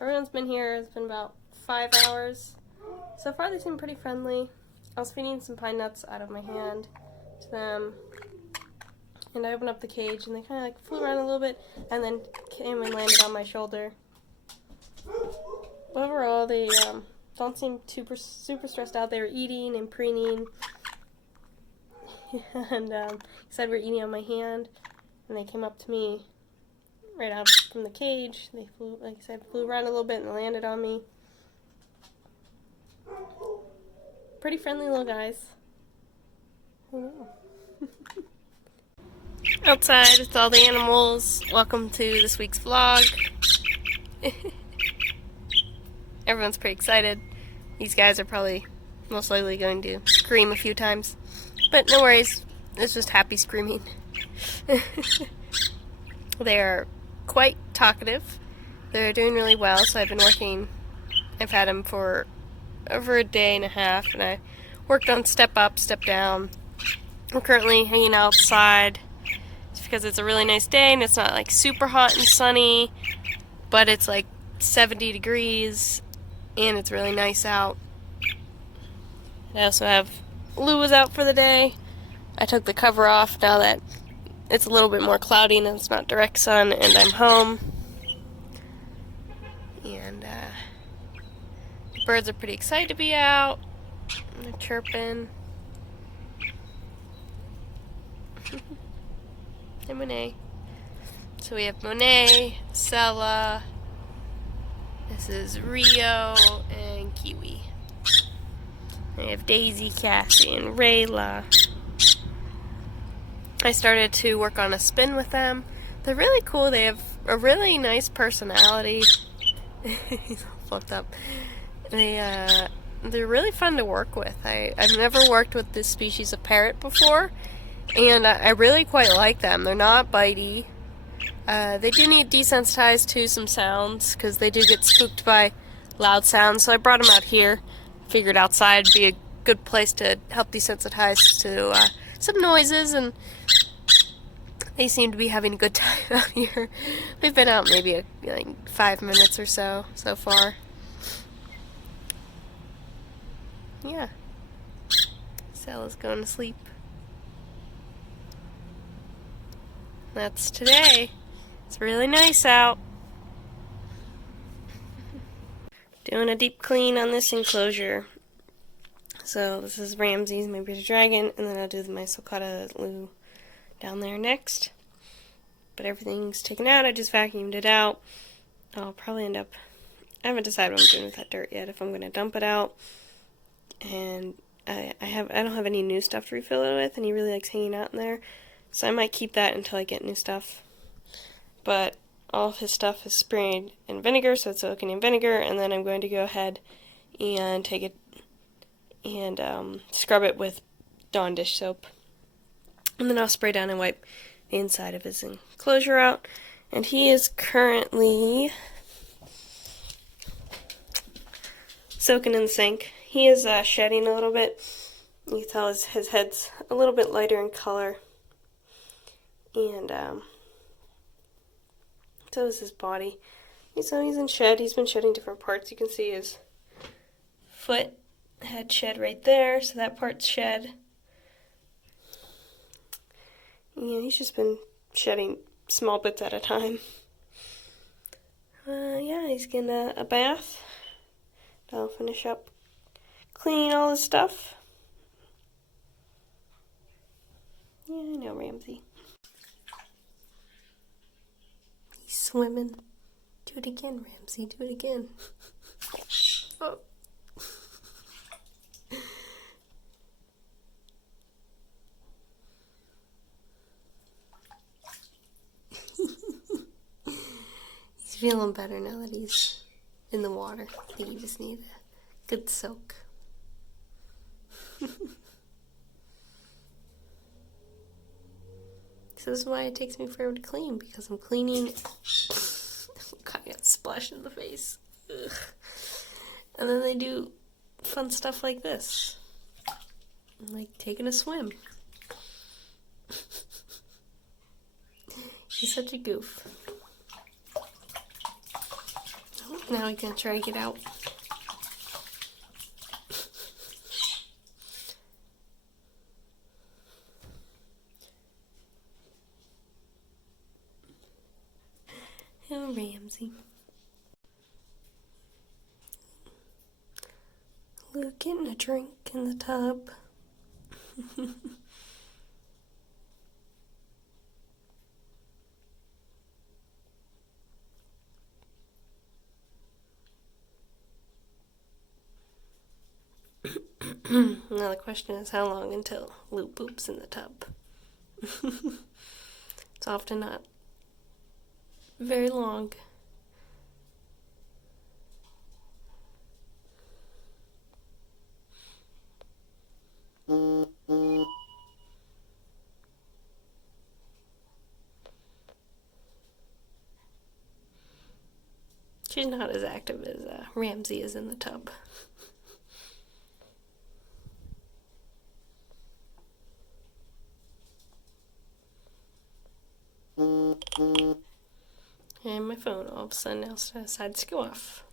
Everyone's been here. It's been about 5 hours. So far they seem pretty friendly. I was feeding some pine nuts out of my hand to them. And I opened up the cage and they kind of like flew around a little bit and then came and landed on my shoulder. Overall, they don't seem super stressed out. They were eating and preening. And said we're eating on my hand. And they came up to me right out from the cage. They flew, like I said, flew around a little bit and landed on me. Pretty friendly little guys. I know. Outside, it's all the animals. Welcome to this week's vlog. Everyone's pretty excited. These guys are probably most likely going to scream a few times. But no worries, it's just happy screaming. They're quite talkative. They're doing really well, so I've had them for over a day and a half, and I worked on step up, step down. We're currently hanging outside. It's because it's a really nice day and it's not like super hot and sunny, but it's like 70 degrees and it's really nice out. I also have Lou was out for the day. I took the cover off now that it's a little bit more cloudy and it's not direct sun, and I'm home. And the birds are pretty excited to be out. They're chirping. And Monet. So we have Monet, Sella, this is Rio, and Kiwi. We have Daisy, Cassie, and Rayla. I started to work on a spin with them. They're really cool. They have a really nice personality. He's all flipped up. They're really fun to work with. I've never worked with this species of parrot before, and I really quite like them. They're not bitey. They do need desensitized to some sounds because they do get spooked by loud sounds, so I brought them out here. Figured outside would be a good place to help desensitize to some noises, and they seem to be having a good time out here. We've been out maybe like 5 minutes or so far. Yeah. Stella's going to sleep. That's today. It's really nice out. Doing a deep clean on this enclosure. So this is Ramsey's, my bearded dragon, and then I'll do my sulcata Lou down there next. But everything's taken out. I just vacuumed it out. I'll probably end up, I haven't decided what I'm doing with that dirt yet, if I'm going to dump it out. And I don't have any new stuff to refill it with, and he really likes hanging out in there. So I might keep that until I get new stuff. But all of his stuff is sprayed in vinegar, so it's soaking in vinegar, and then I'm going to go ahead and take it and scrub it with Dawn dish soap. And then I'll spray down and wipe the inside of his enclosure out. And he is currently soaking in the sink. He is shedding a little bit. You can tell his head's a little bit lighter in color. And so is his body. So he's in shed. He's been shedding different parts. You can see his foot had shed right there, so that part's shed. Yeah, he's just been shedding small bits at a time. Yeah, he's getting a bath. I'll finish up cleaning all his stuff. Yeah, I know, Ramsey. He's swimming. Do it again, Ramsey. Do it again. Oh. He's feeling better now that he's in the water. I think he just needs a good soak. So this is why it takes me forever to clean, because I'm cleaning. God, I got splashed in the face. Ugh. And then they do fun stuff like this. Like taking a swim. He's such a goof. Oh, Now we can try to get out. Oh, Ramsey. Luke getting a drink in the tub. Now the question is, how long until Luke poops in the tub? It's often not very long. She's not as active as Ramsey is in the tub. And my phone all of a sudden now decides to go off.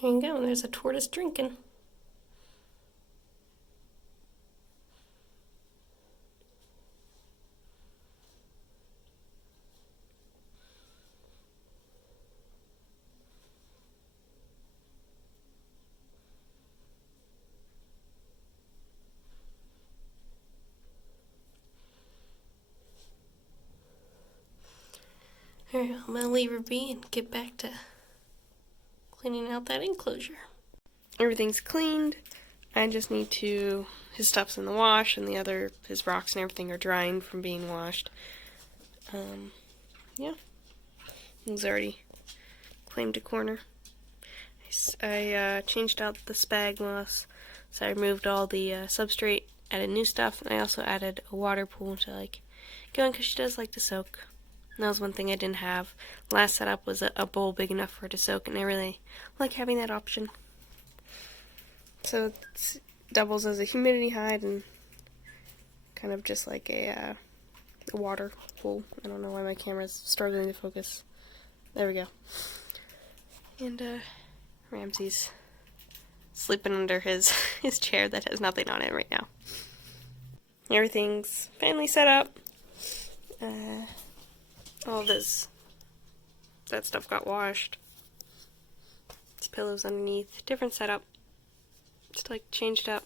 There you go, there's a tortoise drinking. Alright, I'm gonna leave her be and get back to cleaning out that enclosure. Everything's cleaned. I just need to, his stuff's in the wash and his rocks and everything are drying from being washed. Yeah. He's already claimed a corner. I changed out the spag moss, so I removed all the substrate, added new stuff, and I also added a water pool to go in because she does like to soak. And that was one thing I didn't have. Last setup was a bowl big enough for her to soak, and I really like having that option. So it doubles as a humidity hide and kind of just like a water pool. I don't know why my camera's struggling to focus. There we go. And Ramsey's sleeping under his chair that has nothing on it right now. Everything's finally set up. All that stuff got washed. These pillows underneath. Different setup. Just changed up.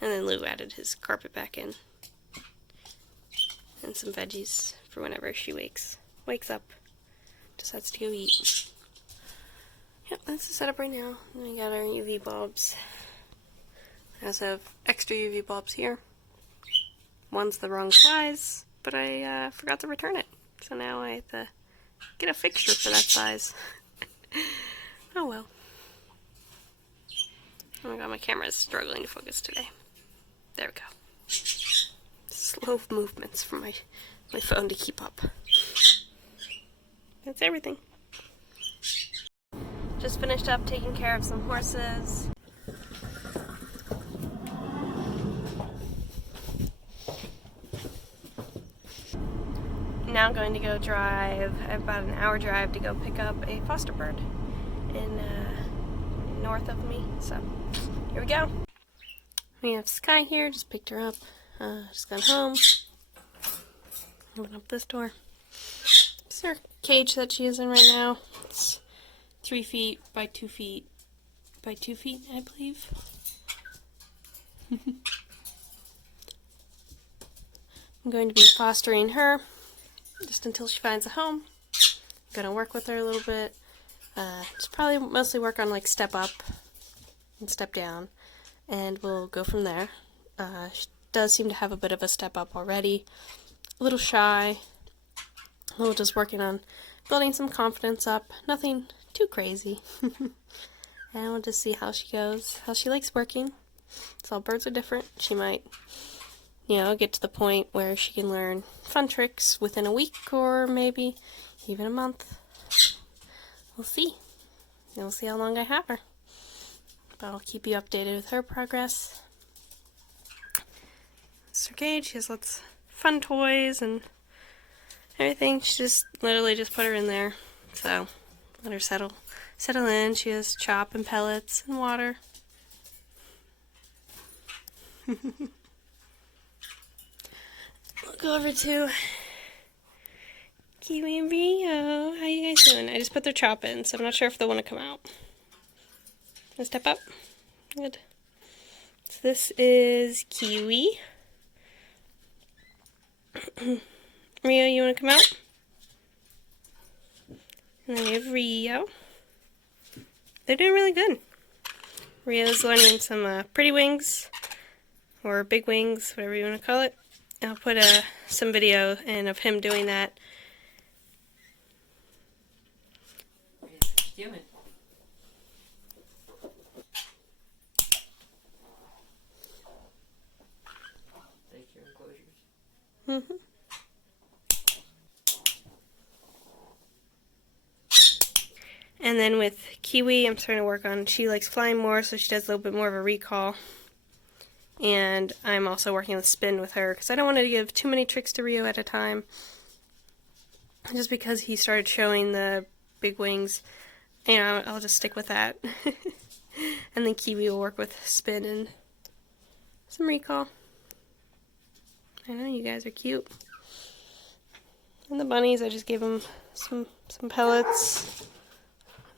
And then Lou added his carpet back in. And some veggies for whenever she wakes up. Decides to go eat. Yep, that's the setup right now. And we got our UV bulbs. I also have extra UV bulbs here. One's the wrong size, but I forgot to return it. So now I have to get a fixture for that size. Oh well. Oh my god, my camera is struggling to focus today. There we go. Slow movements from my phone to keep up. That's everything. Just finished up taking care of some horses. Now I'm going to go drive. I have about an hour drive to go pick up a foster bird in north of me. So here we go. We have Sky here. Just picked her up. Just got home. Open up this door. This is her cage that she is in right now. It's 3 feet by 2 feet by 2 feet, I believe. I'm going to be fostering her just until she finds a home. I'm going to work with her a little bit. Just probably mostly work on step up and step down, and we'll go from there. She does seem to have a bit of a step up already. A little shy. We're just working on building some confidence up. Nothing too crazy. And we'll just see how she goes, how she likes working. So all birds are different. She might get to the point where she can learn fun tricks within a week or maybe even a month. We'll see. We'll see how long I have her. But I'll keep you updated with her progress. It's her cage. She has lots of fun toys and everything. She just literally just put her in there. So let her settle in. She has chop and pellets and water. We'll go over to Kiwi and Rio. How you guys doing? I just put their chop in, so I'm not sure if they'll want to come out. Let's step up. Good. So this is Kiwi. Rio, you want to come out? And then we have Rio. They're doing really good. Rio's learning some pretty wings, or big wings, whatever you want to call it. I'll put some video in of him doing that. Doing. Take your enclosures. And then with Kiwi, I'm starting to work on, she likes flying more, so she does a little bit more of a recall. And I'm also working with spin with her, because I don't want to give too many tricks to Rio at a time. Just because he started showing the big wings, I'll just stick with that. And then Kiwi will work with spin and some recall. I know, you guys are cute. And the bunnies, I just gave them some pellets.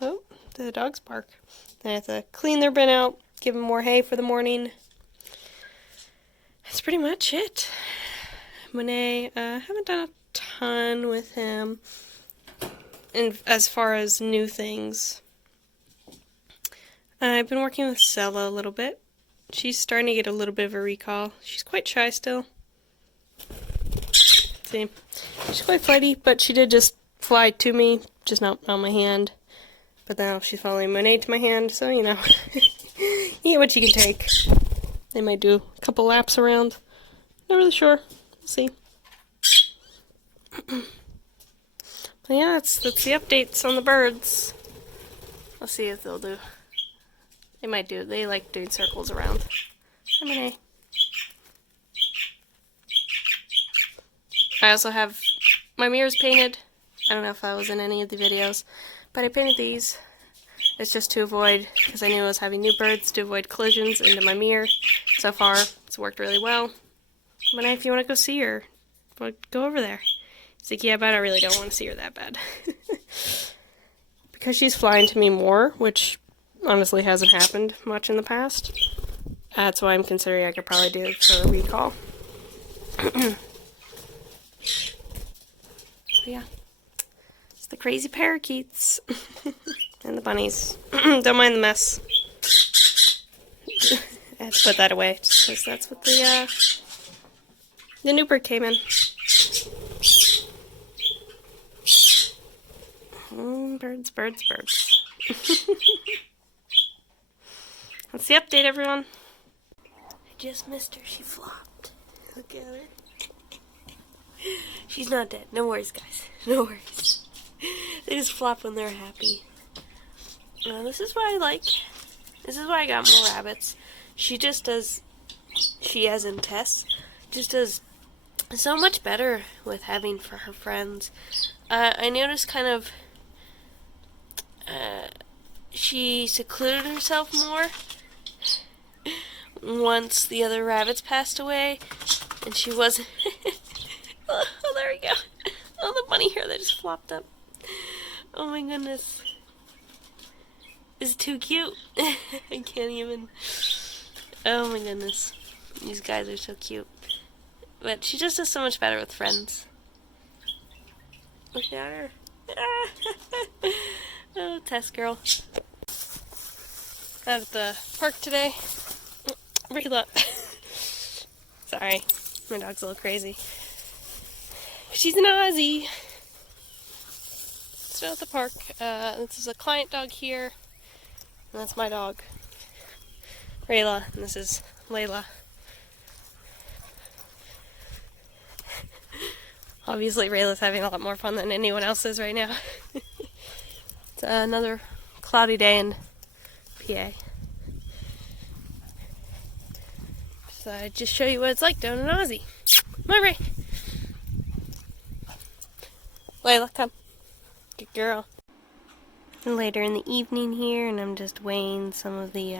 Oh, the dogs bark. Then I have to clean their bin out, give them more hay for the morning. That's pretty much it. Monet, haven't done a ton with him. And as far as new things, I've been working with Stella a little bit. She's starting to get a little bit of a recall. She's quite shy still. See, she's quite flighty, but she did just fly to me, just not on my hand. But now she's following Monet to my hand, so you get what you can take. They might do a couple laps around. Not really sure. We'll see. But yeah, that's the updates on the birds. I'll see if they'll do. They might do. They like doing circles around. Hi, Monet. I also have my mirrors painted. I don't know if that was in any of the videos, but I painted these. It's just to avoid, because I knew I was having new birds, to avoid collisions into my mirror. So far, it's worked really well. Monet, if you want to go see her, go over there. It's like, yeah, but I really don't want to see her that bad. Because she's flying to me more, which honestly hasn't happened much in the past. That's why I'm considering I could probably do it for a recall. Yeah. It's the crazy parakeets. And the bunnies. Don't mind the mess. I have to put that away, just because that's what the new bird came in. Birds, birds, birds. That's the update, everyone. I just missed her. She flopped. Look at her. She's not dead. No worries, guys. No worries. They just flop when they're happy. This is what I like. This is why I got more rabbits. She just does, she as in Tess, just does so much better with having for her friends. I noticed kind of, she secluded herself more once the other rabbits passed away, and she wasn't, oh, there we go. Oh, the bunny hair that just flopped up. Oh my goodness. It's too cute. I can't even. Oh my goodness. These guys are so cute. But she just does so much better with friends. Look at her. Oh, Tess girl. Out at the park today. Rila. Sorry. My dog's a little crazy. She's an Aussie. Still at the park. This is a client dog here. And that's my dog, Rayla, and this is Layla. Obviously, Rayla's having a lot more fun than anyone else is right now. It's another cloudy day in PA. So I just show you what it's like down in Aussie. My Ray. Layla, come. Good girl. And later in the evening here, and I'm just weighing some of the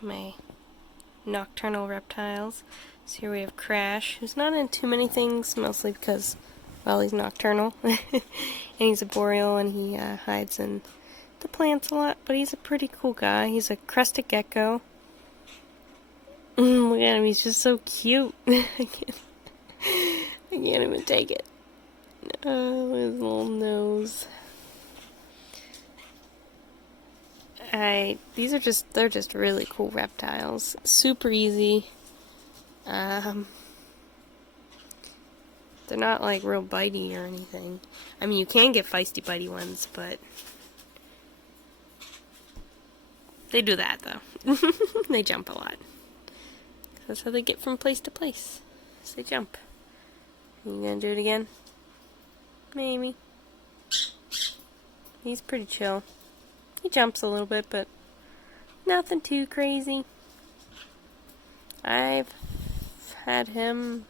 my nocturnal reptiles. So here we have Crash, who's not in too many things, mostly because, well, he's nocturnal. And he's a boreal, and he hides in the plants a lot, but he's a pretty cool guy. He's a crested gecko. Look at him, he's just so cute. I can't even take it. Oh, his little nose. They're just really cool reptiles. Super easy. They're not like real bitey or anything. I mean, you can get feisty bitey ones, but they do that though. They jump a lot. That's how they get from place to place. So they jump. You gonna do it again? Maybe. He's pretty chill. He jumps a little bit, but nothing too crazy. I've had him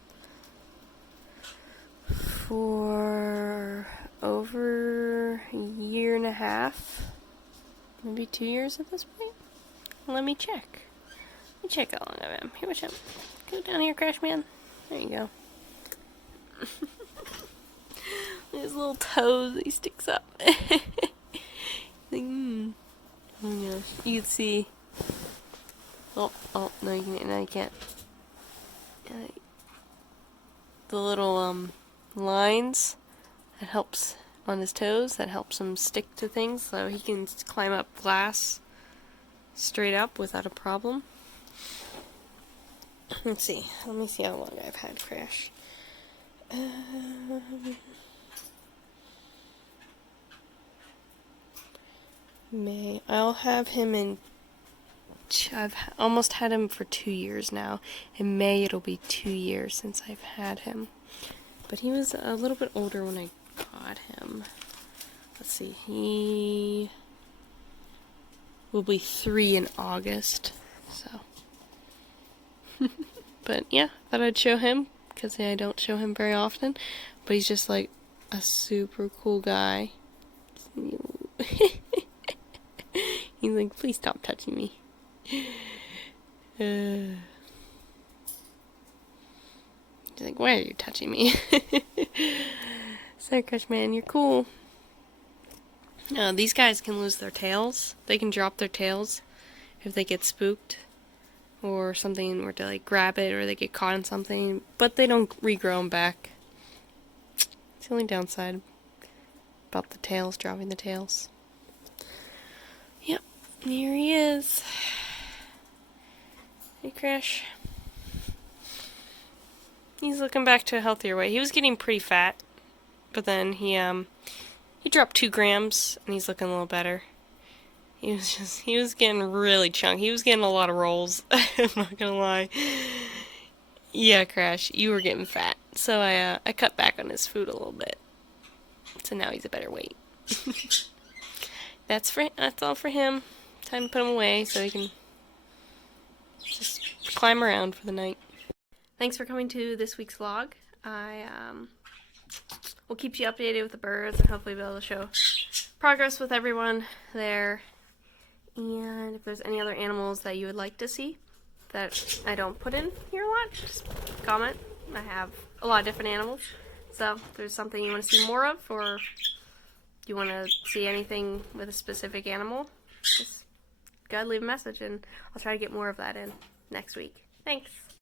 for over a year and a half, maybe 2 years at this point. Let me check. Let me check how long I've had him. Here, watch out. Go down here, Crash Man. There you go. His little toes, he sticks up. Yeah, you can see. Oh, no, you can't. The little lines that helps on his toes, that helps him stick to things, so he can climb up glass straight up without a problem. Let's see. Let me see how long I've had Crash. May. I'll have him in. I've almost had him for 2 years now. In May, it'll be 2 years since I've had him. But he was a little bit older when I got him. Let's see. He will be 3 in August. So. But yeah, thought I'd show him because I don't show him very often. But he's just like a super cool guy. He's like, please stop touching me. He's like, why are you touching me? Sorry, Crush Man, you're cool. These guys can lose their tails. They can drop their tails if they get spooked or something, or to like grab it, or they get caught in something, but they don't regrow them back. It's the only downside about the tails, dropping the tails. Yep, here he is. Hey, Crash. He's looking back to a healthier weight. He was getting pretty fat, but then he dropped 2 grams, and he's looking a little better. He was getting really chunky. He was getting a lot of rolls. I'm not gonna lie. Yeah, Crash, you were getting fat. So I cut back on his food a little bit. So now he's a better weight. That's all for him. Time to put him away so he can just climb around for the night. Thanks for coming to this week's vlog. I will keep you updated with the birds and hopefully be able to show progress with everyone there. And if there's any other animals that you would like to see that I don't put in here a lot, just comment. I have a lot of different animals. So if there's something you want to see more of, or you want to see anything with a specific animal, just go ahead and leave a message and I'll try to get more of that in next week. Thanks.